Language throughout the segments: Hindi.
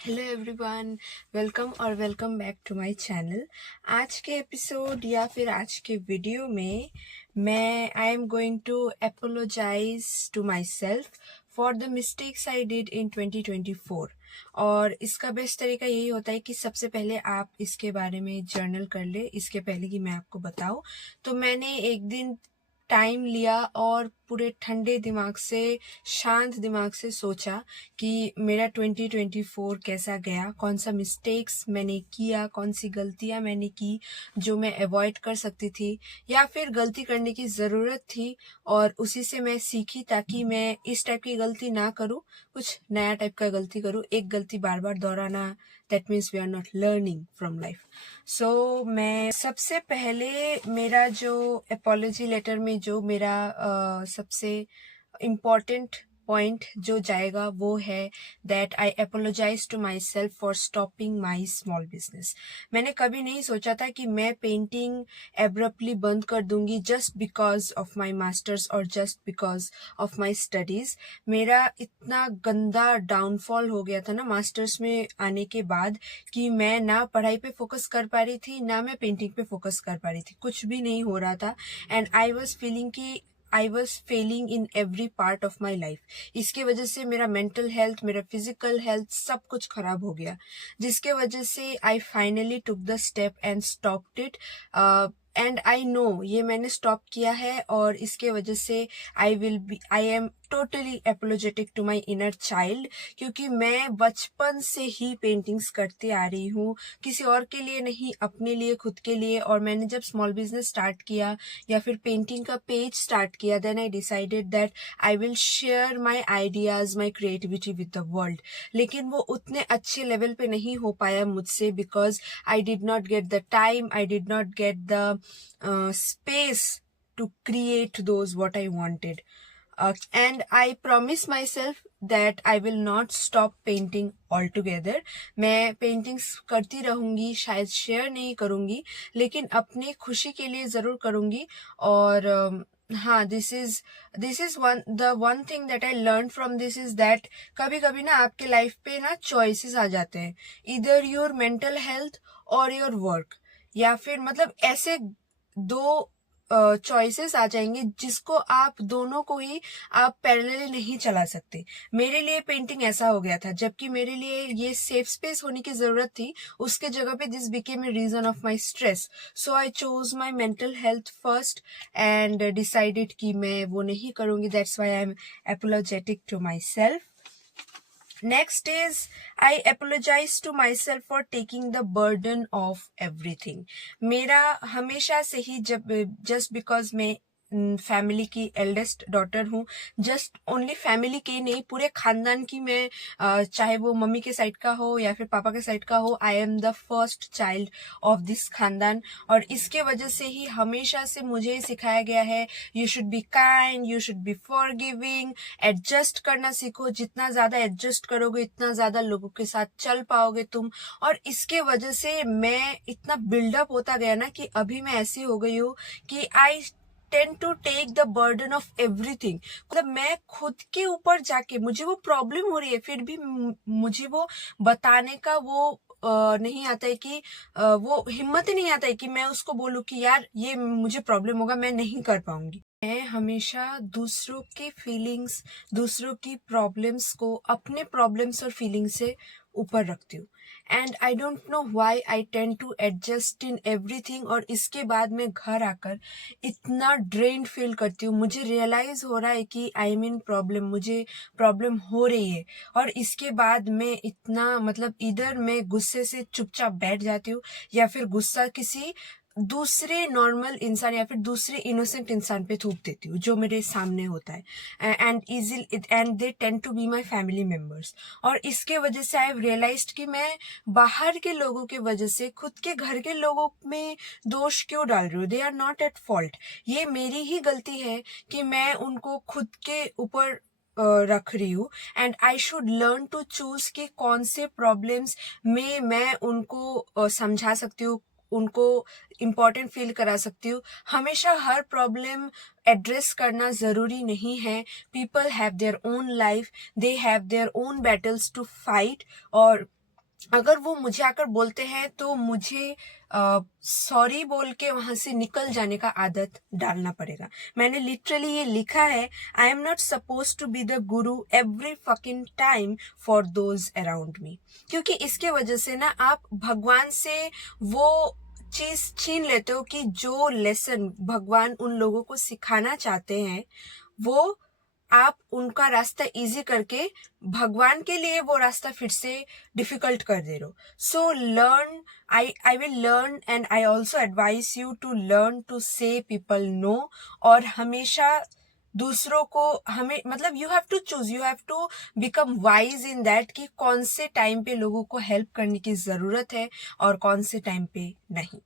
हेलो एवरीवन, वेलकम और welcome back to my channel. आज के एपिसोड या फिर आज के वीडियो में I am going to apologise to myself for the mistakes I did in 2024। और इसका बेस्ट तरीका यही होता है कि सबसे पहले आप इसके बारे में जर्नल कर ले, इसके पहले कि मैं आपको बताऊं। तो मैंने एक दिन टाइम लिया और पूरे ठंडे दिमाग से, शांत दिमाग से सोचा कि मेरा 2024 कैसा गया, कौन सा मिस्टेक्स मैंने किया, कौन सी गलतियां मैंने की जो मैं अवॉइड कर सकती थी या फिर गलती करने की ज़रूरत थी, और उसी से मैं सीखी ताकि मैं इस टाइप की गलती ना करूं, कुछ नया टाइप का गलती करूं। एक गलती बार बार दोहराना, that means we are not learning from life. So मैं सबसे पहले, मेरा जो अपॉलॉजी लेटर में जो मेरा सबसे इम्पॉर्टेंट पॉइंट जो जाएगा वो है that I apologise to myself for stopping my small business. मैंने कभी नहीं सोचा था कि मैं पेंटिंग एब्रप्टली बंद कर दूंगी just because of my masters और just because of my studies. मेरा इतना गंदा डाउनफॉल हो गया था ना मास्टर्स में आने के बाद कि मैं ना पढ़ाई पे फोकस कर पा रही थी, ना मैं पेंटिंग पे फोकस कर पा रही थी, कुछ भी नहीं हो रहा था। एंड आई वॉज फीलिंग कि I was failing in every part of my life. इसके वजह से मेरा मेंटल हेल्थ, मेरा फिजिकल हेल्थ सब कुछ खराब हो गया, जिसके वजह से I finally took the step and stopped it. And I know ये मैंने स्टॉप किया है, और इसके वजह से I am totally apologetic to my inner child, क्योंकि मैं बचपन से ही पेंटिंग्स करती आ रही हूँ, किसी और के लिए नहीं, अपने लिए, खुद के लिए। और मैंने जब स्मॉल बिजनेस स्टार्ट किया या फिर पेंटिंग का पेज स्टार्ट किया, then I decided that I will share my ideas, my creativity with the world. लेकिन वो उतने अच्छे लेवल पे नहीं हो पाया मुझसे, because I did not get the time, I did not get the space to create those what I wanted. And I promise myself that I will not stop painting altogether. मैं पेंटिंग्स करती रहूंगी, शायद शेयर नहीं करूंगी, लेकिन अपने खुशी के लिए जरूर करूंगी। और हाँ, this is one thing that I learn from this is that कभी कभी ना आपके लाइफ पे ना चॉइसेस आ जाते हैं, इधर योर मेंटल हेल्थ और योर वर्क, या फिर मतलब ऐसे दो चॉइसेस आ जाएंगे जिसको आप दोनों को ही आप पैरेलली नहीं चला सकते। मेरे लिए पेंटिंग ऐसा हो गया था, जबकि मेरे लिए ये सेफ स्पेस होने की जरूरत थी, उसके जगह पे this became a reason of my stress. So I chose my mental health first and decided कि मैं वो नहीं करूंगी। That's why I am apologetic to myself. Next is I apologize to myself for taking the burden of everything. मेरा हमेशा से ही जब just because मैं फैमिली की एल्डेस्ट डॉटर हूँ, जस्ट ओनली फैमिली की नहीं, पूरे खानदान की मैं, चाहे वो मम्मी के साइड का हो या फिर पापा के साइड का हो, I am the first child of this खानदान। और इसके वजह से ही हमेशा से मुझे सिखाया गया है, you should be kind, you should be forgiving, adjust करना सीखो। जितना ज्यादा एडजस्ट करोगे इतना ज्यादा लोगों के साथ चल पाओगे तुम। और इसके वजह से मैं इतना बिल्डअप होता गया ना कि अभी मैं ऐसी हो गई हूँ कि I tend to take the burden of everything. मतलब मैं खुद के ऊपर जाके, मुझे वो प्रॉब्लम हो रही है, फिर भी मुझे वो बताने का वो नहीं आता है कि वो हिम्मत ही नहीं आता है कि मैं उसको बोलूं कि यार ये मुझे प्रॉब्लम होगा, मैं नहीं कर पाऊंगी। मैं हमेशा दूसरों के फीलिंग्स, दूसरों की प्रॉब्लम्स को अपने प्रॉब्लम्स और फीलिंग्स से ऊपर रखती हूँ। And I don't know why I tend to adjust in everything. और इसके बाद मैं घर आकर इतना ड्रेन्ड फील करती हूँ, मुझे रियलाइज हो रहा है कि आई एम इन प्रॉब्लम, मुझे प्रॉब्लम हो रही है। और इसके बाद मैं इतना, मतलब इधर मैं गुस्से से चुपचाप बैठ जाती हूँ, या फिर गुस्सा किसी दूसरे नॉर्मल इंसान या फिर दूसरे इनोसेंट इंसान पे थूक देती हूँ जो मेरे सामने होता है। And they tend to be my family members. और इसके वजह से आई हैव रियलाइज्ड कि मैं बाहर के लोगों के वजह से खुद के घर के लोगों में दोष क्यों डाल रही हूँ। They are not at fault, ये मेरी ही गलती है कि मैं उनको खुद के ऊपर रख रही हूँ। And I should learn to choose कि कौन से प्रॉब्लम्स में मैं उनको समझा सकती हूँ, उनको इम्पोर्टेंट फील करा सकती हूँ। हमेशा हर प्रॉब्लम एड्रेस करना ज़रूरी नहीं है। People have their own life, they have their own battles to fight. और अगर वो मुझे आकर बोलते हैं तो मुझे सॉरी बोल के वहां से निकल जाने का आदत डालना पड़ेगा। मैंने लिटरली ये लिखा है, I am not suppose to be the guru every fucking time for those around me. क्योंकि इसके वजह से ना आप भगवान से वो चीज छीन लेते हो कि जो लेसन भगवान उन लोगों को सिखाना चाहते हैं, वो आप उनका रास्ता इजी करके भगवान के लिए वो रास्ता फिर से डिफिकल्ट कर दे रहे हो। So learn, I will learn and I also advice you to learn to say people no. और हमेशा दूसरों को हमें मतलब you have to choose, you have to become wise in that कि कौन से टाइम पे लोगों को हेल्प करने की जरूरत है और कौन से टाइम पे नहीं।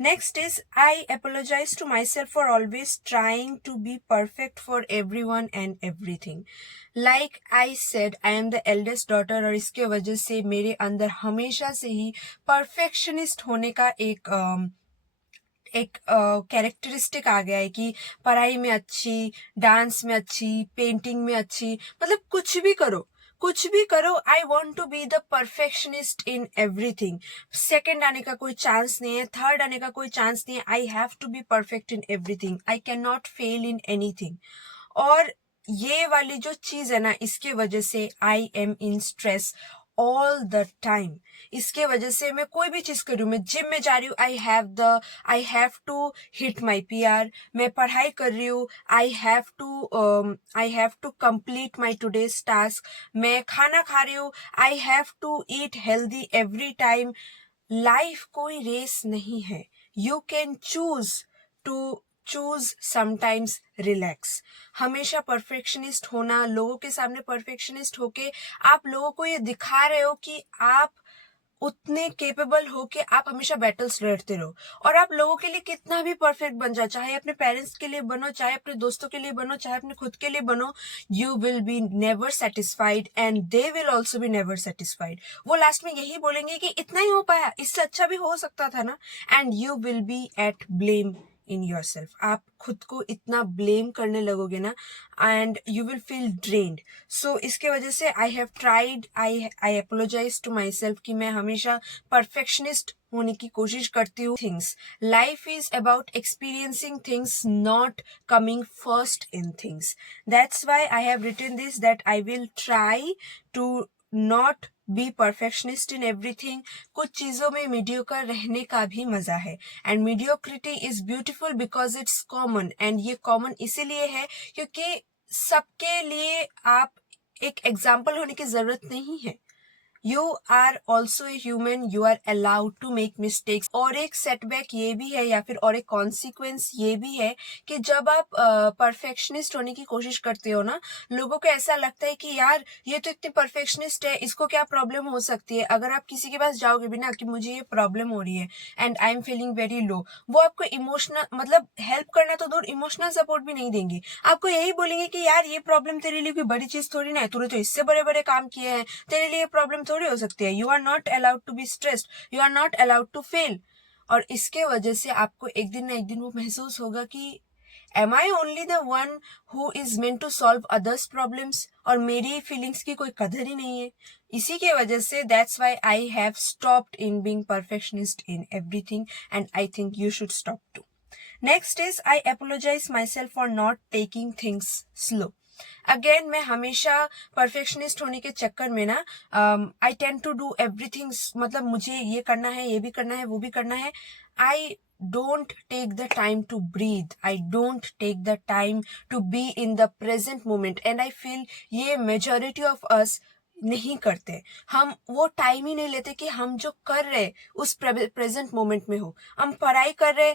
Next is, I apologize to myself for always trying to be perfect for everyone and everything. Like I said, I am the eldest daughter और इसके वजह से मेरे अंदर हमेशा से ही perfectionist होने का एक कैरेक्टरिस्टिक आ गया है कि पढ़ाई में अच्छी, डांस में अच्छी, पेंटिंग में अच्छी, मतलब कुछ भी करो, कुछ भी करो, I want to be the perfectionist in everything. Second आने का कोई चांस नहीं है, थर्ड आने का कोई चांस नहीं है, I have to be perfect in everything, I can not fail in anything. और ये वाली जो चीज है ना, इसके वजह से I M in stress all the time. इसके वजह से मैं कोई भी चीज करूँ, मैं जिम में जा रही हूँ, I have to hit my PR। मैं पढ़ाई कर रही हूँ, I have to complete my today's task. मैं खाना खा रही हूँ, I have to eat healthy every time. Life कोई रेस नहीं है, you can choose sometimes relax. हमेशा परफेक्शनिस्ट होना, लोगों के सामने परफेक्शनिस्ट होके आप लोगों को ये दिखा रहे हो कि आप उतने केपेबल हो कि आप हमेशा बैटल्स लड़ते रहो। और आप लोगों के लिए कितना भी परफेक्ट बन जाओ, चाहे अपने पेरेंट्स के लिए बनो, चाहे अपने दोस्तों के लिए बनो, चाहे अपने खुद के लिए बनो, you will be never satisfied and they will also be never satisfied. वो लास्ट में यही बोलेंगे कि इतना ही हो पाया, इससे अच्छा भी हो सकता था ना। And you will be at blame in yourself. आप खुद को इतना ब्लेम करने लगोगे ना, and you will feel drained. So इसके वजह से I have tried, I apologise to myself कि मैं हमेशा परफेक्शनिस्ट होने की कोशिश करती हूँ। Things, life is about experiencing things, not coming first in things. That's why I have written this, that I will try to not be perfectionist in everything. कुछ चीजों में मीडियोकर रहने का भी मजा है, and mediocrity is beautiful because it's common. And ये कॉमन इसीलिए है क्योंकि सबके लिए आप एक एग्जाम्पल होने की जरूरत नहीं है। You are also a human, you are allowed to make mistakes. और एक सेटबैक ये भी है, या फिर और एक कॉन्सिक्वेंस ये भी है कि जब आप परफेक्शनिस्ट होने की कोशिश करते हो ना, लोगों को ऐसा लगता है कि यार ये तो इतनी परफेक्शनिस्ट है, इसको क्या प्रॉब्लम हो सकती है। अगर आप किसी के पास जाओगे भी ना कि मुझे ये प्रॉब्लम हो रही है and I am feeling very low, वो आपको इमोशनल मतलब हेल्प करना तो दूर, इमोशनल सपोर्ट भी नहीं देंगे। आपको यही बोलेंगे कि यार ये प्रॉब्लम तेरे लिए कोई बड़ी चीज थोड़ी ना है, तूने तो इससे बड़े बड़े काम किए हैं, तेरे लिए प्रॉब्लम थोड़ी हो सकती है। You are not allowed to be stressed, you are not allowed to fail. और इसके वजह से आपको एक दिन ना एक दिन वो महसूस होगा कि am I only the one who is meant to solve others problems, और मेरी फीलिंग्स की कोई कदर ही नहीं है। इसी के वजह से that's why I have stopped in being perfectionist in everything, and I think you should stop too. Next is, I apologise myself for not taking things slow. Again मैं हमेशा परफेक्शनिस्ट होने के चक्कर में ना I tend to do everything, मतलब मुझे ये करना है, ये भी करना है, वो भी करना है। आई don't take the time to breathe, I don't take the time to be in the present moment, and I feel ये majority of us नहीं करते। हम वो टाइम ही नहीं लेते कि हम जो कर रहे उस प्रेजेंट मोमेंट में हो। हम पढ़ाई कर रहे,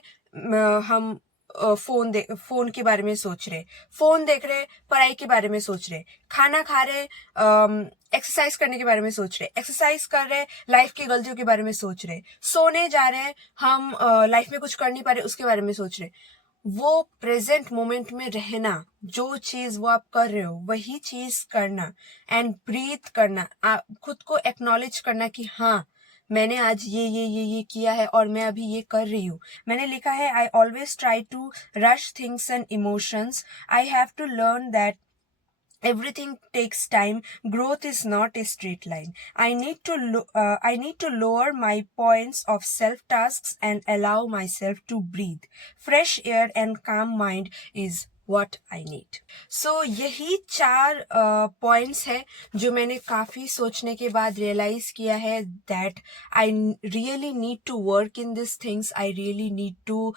हम फोन के बारे में सोच रहे, फोन देख रहे, पढ़ाई के बारे में सोच रहे, खाना खा रहे, एक्सरसाइज करने के बारे में सोच रहे, एक्सरसाइज कर रहे, लाइफ की गलतियों के बारे में सोच रहे, सोने जा रहे, हम लाइफ में कुछ कर नहीं पा रहे उसके बारे में सोच रहे। वो प्रेजेंट मोमेंट में रहना, जो चीज वो आप कर रहे हो वही चीज करना, एंड ब्रीथ करना, खुद को एक्नॉलेज करना कि हाँ मैंने आज ये किया है और मैं अभी ये कर रही हूँ। मैंने लिखा है, I always try to rush things and emotions, I have to learn that Everything takes time. Growth is not a straight line. I need to lower my points of self tasks and allow myself to breathe. Fresh air and calm mind is what I need. So यही 4 पॉइंट्स है जो मैंने काफ़ी सोचने के बाद रियलाइज़ किया है that I really need to work in this things. I really need to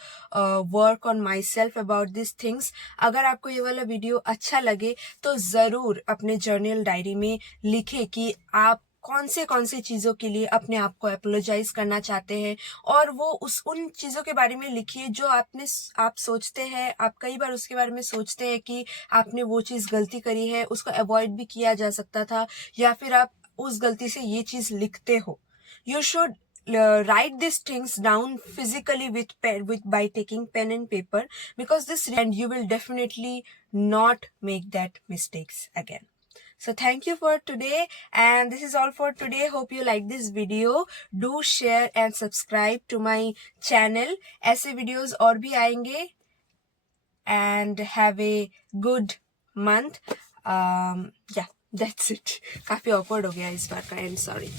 work on myself about this things. अगर आपको ये वाला वीडियो अच्छा लगे तो ज़रूर अपने जर्नल डायरी में लिखें कि आप कौन से चीज़ों के लिए अपने आप को अपोलोजाइज करना चाहते हैं, और वो उन चीज़ों के बारे में लिखिए जो आप सोचते हैं, आप कई बार उसके बारे में सोचते हैं कि आपने वो चीज़ गलती करी है, उसको अवॉइड भी किया जा सकता था, या फिर आप उस गलती से ये चीज़ लिखते हो. You should write these things down physically by taking pen and paper, because and you will definitely not make that mistakes again. So thank you for today, and this is all for today. Hope you like this video. Do share and subscribe to my channel. ऐसे videos और भी आएंगे. And have a good month. Yeah, that's it. काफी awkward हो गया इस बार का. I'm sorry.